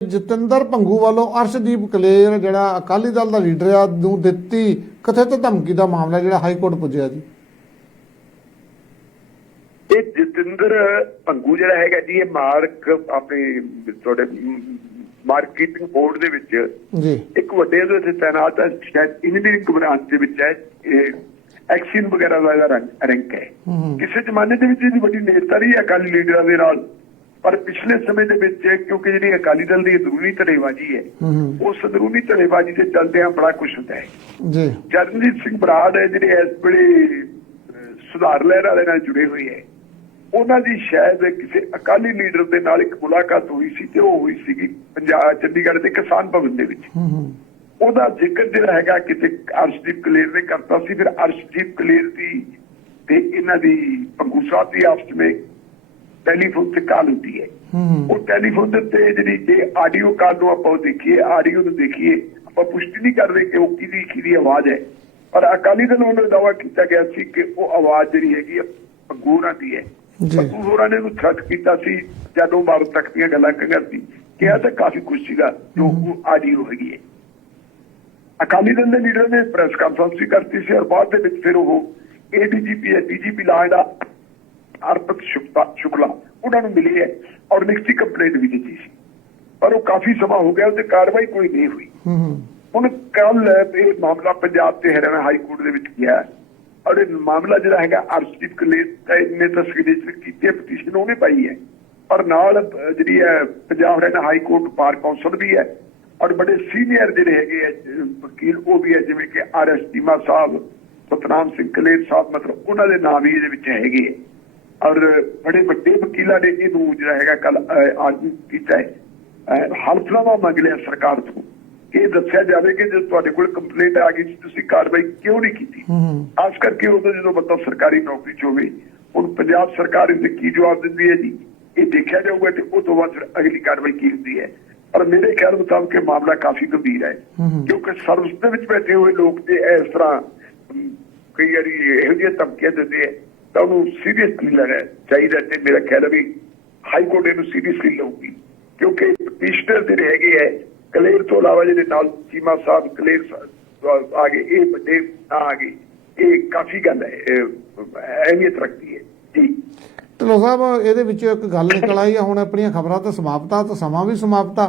ਜਤਿੰਦਰ ਭੰਗੂ ਵੱਲੋਂ ਅਰਸ਼ਦੀਪ ਕਲੇਰ ਜਿਹੜਾ ਅਕਾਲੀ ਦਲ ਦਾ ਲੀਡਰ ਆ ਨੂੰ ਦਿੱਤੀ ਕਥਿਤ ਧਮਕੀ ਦਾ ਮਾਮਲਾ ਜਿਹੜਾ ਹਾਈ ਕੋਰਟ ਪੁੱਜਿਆ ਜੀ। ਇਹ ਜਤਿੰਦਰ ਭੰਗੂ ਜਿਹੜਾ ਹੈਗਾ ਜੀ ਇਹ ਮਾਰਕ ਆਪਣੇ ਤੁਹਾਡੇ ਮਾਰਕੀਟਿੰਗ ਬੋਰਡ ਦੇ ਵਿੱਚ ਜੀ। ਇੱਕ ਵੱਡੇ ਉਹਦੇ ਤੇ ਤਾਇਨਾਤ ਸ਼ਾਇਦ ਇੰਜੀਨੀਅਰਿੰਗ ਬ੍ਰਾਂਚ ਦੇ ਵਿੱਚ ਹੈ ਐਕਸ਼ਨ ਵਗੈਰਾ ਦਾ ਰੈਂਕ- ਹੈ। ਕਿਸੇ ਜ਼ਮਾਨੇ ਦੇ ਵਿੱਚ ਇਹਦੀ ਵੱਡੀ ਨੇਤਾ ਰਹੀ ਹੈ ਅਕਾਲੀ ਲੀਡਰਾਂ ਦੇ ਨਾਲ ਪਰ ਪਿਛਲੇ ਸਮੇਂ ਦੇ ਵਿੱਚ ਕਿਉਂਕਿ ਜਿਹੜੀ ਅਕਾਲੀ ਦਲ ਦੀ ਅੰਦਰੂਨੀ ਧੜੇਬਾਜ਼ੀ ਹੈ ਉਸ ਅੰਦਰੂਨੀ ਧੜੇਬਾਜ਼ੀ ਦੇ ਚੱਲਦਿਆਂ ਬੜਾ ਕੁਝ ਹੁੰਦਾ ਹੈ। ਜੀ। ਚਰਨਜੀਤ ਸਿੰਘ ਬਰਾੜ ਹੈ ਜਿਹੜੇ ਇਸ ਵੇਲੇ ਸੁਧਾਰ ਲਹਿਰ ਵਾਲੇ ਨਾਲ ਜੁੜੇ ਹੋਏ ਹੈ ਉਹਨਾਂ ਦੀ ਸ਼ਾਇਦ ਕਿਸੇ ਅਕਾਲੀ ਲੀਡਰ ਦੇ ਨਾਲ ਇੱਕ ਮੁਲਾਕਾਤ ਹੋਈ ਸੀ ਤੇ ਉਹ ਹੋਈ ਸੀਗੀ ਪੰਜਾਬ ਚੰਡੀਗੜ੍ਹ ਦੇ ਕਿਸਾਨ ਭਵਨ ਦੇ ਵਿੱਚ। ਉਹਦਾ ਜ਼ਿਕਰ ਜਿਹੜਾ ਹੈਗਾ ਕਿਤੇ ਅਰਸ਼ਦੀਪ ਕਲੇਰ ਨੇ ਕਰਤਾ ਸੀ ਫਿਰ ਅਰਸ਼ਦੀਪ ਕਲੇਰ ਦੀ ਤੇ ਇਹਨਾਂ ਦੀ ਪੰਗੂ ਸਾਹਿਬ ਦੀ ਆਪਸ ਵਿੱਚ ਟੈਲੀਫੋਨ ਤੇ ਕਾਲ ਹੁੰਦੀ ਹੈ। ਉਹ ਟੈਲੀਫੋਨ ਦੇ ਉੱਤੇ ਜਿਹੜੀ ਜੇ ਆਡੀਓ ਕਾਲ ਨੂੰ ਆਪਾਂ ਉਹ ਦੇਖੀਏ ਆਡੀਓ ਨੂੰ ਦੇਖੀਏ ਆਪਾਂ ਪੁਸ਼ਟੀ ਨਹੀਂ ਕਰਦੇ ਕਿ ਉਹ ਕਿਹਦੀ ਕਿਹਦੀ ਆਵਾਜ਼ ਹੈ। ਪਰ ਅਕਾਲੀ ਦਲ ਵੱਲੋਂ ਦਾਵਾ ਕੀਤਾ ਗਿਆ ਸੀ ਕਿ ਉਹ ਆਵਾਜ਼ ਜਿਹੜੀ ਹੈਗੀ ਹੈ। ਪੰਗੂਰਾਂ ਦੀ ਹੈ ਹੋਰਾਂ ਨੇ ਉਹਨੂੰ ਥ੍ਰਟ ਕੀਤਾ ਸੀ ਜਦੋਂ ਮਾਰਨ ਤੱਕ ਦੀਆਂ ਗੱਲਾਂ ਸੀ। ਕਿਹਾ ਤਾਂ ਕਾਫੀ ਕੁਝ ਸੀਗਾ ਜੋ ਉਹ ਆਡੀਓ ਹੈਗੀ ਹੈ। ਅਕਾਲੀ ਦਲ ਦੇ ਲੀਡਰ ਨੇ ਪ੍ਰੈਸ ਕਾਨਫਰੰਸ ਵੀ ਕਰਤੀ ਸੀ ਔਰ ਬਾਅਦ ਦੇ ਵਿੱਚ ਫਿਰ ਉਹ ਏਡੀਜੀਪੀ ਹੈ ਡੀਜੀਪੀ ਲਾਜ ਦਾ ਅਰਪਤ ਸ਼ੁਕਲਾ ਸ਼ੁਕਲਾ। ਉਹਨਾਂ ਨੂੰ ਮਿਲੀ ਹੈ ਔਰ ਲਿਖਤੀ ਕੰਪਲੇਂਟ ਵੀ ਦਿੱਤੀ ਸੀ। ਪਰ ਉਹ ਕਾਫੀ ਸਮਾਂ ਹੋ ਗਿਆ ਉਹਤੇ ਕਾਰਵਾਈ ਕੋਈ ਨਹੀਂ ਹੋਈ। ਹੁਣ ਕੱਲ ਇਹ ਮਾਮਲਾ ਪੰਜਾਬ ਤੇ ਹਰਿਆਣਾ ਹਾਈ ਕੋਰਟ ਦੇ ਵਿੱਚ ਗਿਆ। ਔਰ ਇਹ ਮਾਮਲਾ ਜਿਹੜਾ ਹੈਗਾ ਅਰਸ਼ਦੀਪ ਕਲੇਰ ਦਾ ਨੇ ਤਸਵੀਰ ਕੀਤੀ ਹੈ ਪਟੀਸ਼ਨ ਉਹਨੇ ਪਾਈ ਹੈ। ਔਰ ਨਾਲ ਜਿਹੜੀ ਹੈ Punjab Haryana high court bar council ਵੀ ਹੈ। ਔਰ ਬੜੇ ਸੀਨੀਅਰ ਜਿਹੜੇ ਹੈਗੇ ਵਕੀਲ ਉਹ ਵੀ ਹੈ ਜਿਵੇਂ ਕਿ ਆਰ ਐਸ ਟੀਮਾ ਸਾਹਿਬ ਸਤਨਾਮ ਸਿੰਘ ਕਲੇਰ ਸਾਹਿਬ ਮਤਲਬ ਉਹਨਾਂ ਦੇ ਨਾਮ ਵੀ ਇਹਦੇ ਵਿੱਚ ਹੈਗੇ ਔਰ ਬੜੇ ਵੱਡੇ ਵਕੀਲਾਂ ਨੇ ਇਹਨੂੰ ਜਿਹੜਾ ਹੈਗਾ ਕੱਲ ਆਰਗੂ ਕੀਤਾ ਹੈ। ਹਲਫਨਾਮਾ ਮੰਗ ਲਿਆ ਸਰਕਾਰ ਤੋਂ। ਕਿ ਇਹ ਦੱਸਿਆ ਜਾਵੇ ਕਿ ਜੇ ਤੁਹਾਡੇ ਕੋਲ ਕੰਪਲੇਂਟ ਆ ਗਈ ਸੀ ਤੁਸੀਂ ਕਾਰਵਾਈ ਕਿਉਂ ਨਹੀਂ ਕੀਤੀ? ਹੂੰ ਹੂੰ। ਖਾਸ ਕਰਕੇ ਉਦੋਂ ਜਦੋਂ ਬੰਦਾ ਸਰਕਾਰੀ ਨੌਕਰੀ 'ਚ ਹੋਵੇ ਹੁਣ ਪੰਜਾਬ ਸਰਕਾਰ ਇਹਦੇ ਕੀ ਜਵਾਬ ਦਿੰਦੀ ਹੈ ਜੀ? ਇਹ ਦੇਖਿਆ ਜਾਊਗਾ ਤੇ ਉਹ ਤੋਂ ਬਾਅਦ ਅਗਲੀ ਕਾਰਵਾਈ ਕੀ ਹੁੰਦੀ ਹੈ। ਪਰ ਮੇਰੇ ਖਿਆਲ ਮੁਤਾਬਕ ਇਹ ਮਾਮਲਾ ਕਾਫੀ ਗੰਭੀਰ ਹੈ। ਹੂੰ ਹੂੰ। ਕਿਉਂਕਿ ਸਰਵਿਸ ਦੇ ਵਿੱਚ ਬੈਠੇ ਹੋਏ ਲੋਕ ਤੇ ਇਸ ਤਰ੍ਹਾਂ ਕਈ ਵਾਰੀ ਇਹੋ ਜਿਹੀਆਂ ਧਮਕੀਆਂ ਦਿੰਦੇ ਆ। ਤਾਂ ਉਹਨੂੰ ਸੀਰੀਅਸਲੀ ਲੈਣਾ ਚਾਹੀਦਾ ਤੇ ਮੇਰਾ ਖਿਆਲ ਹੈ ਵੀ ਹਾਈ ਕੋਰਟ ਇਹਨੂੰ ਸੀਰੀਅਸਲੀ ਲਊਗੀ। ਕਿਉਂਕਿ ਪਟੀਸ਼ਨਰ ਜਿਹੜੇ ਹੈਗੇ ਹੈ, ਕਲੇਰ ਤੋਂ ਇਲਾਵਾ ਜਿਹੜੇ ਨਾਲ ਚੀਮਾ ਸਾਹਿਬ, ਕਲੇਰ ਆ ਗਏ, ਇਹ ਵੱਡੇ ਆ ਗਏ। ਇਹ ਕਾਫੀ ਗੱਲ ਹੈ ਅਹਿਮੀਅਤ ਰੱਖਦੀ ਹੈ। ਜੀ। ਢਿੱਲੋਂ ਸਾਹਿਬ, ਇਹਦੇ ਵਿੱਚੋਂ ਇੱਕ ਗੱਲ ਨਿਕਲ ਆਈ ਆ, ਹੁਣ ਆਪਣੀਆਂ ਖਬਰਾਂ ਤਾਂ ਸਮਾਪਤ ਤਾਂ ਸਮਾਂ ਵੀ ਸਮਾਪਤ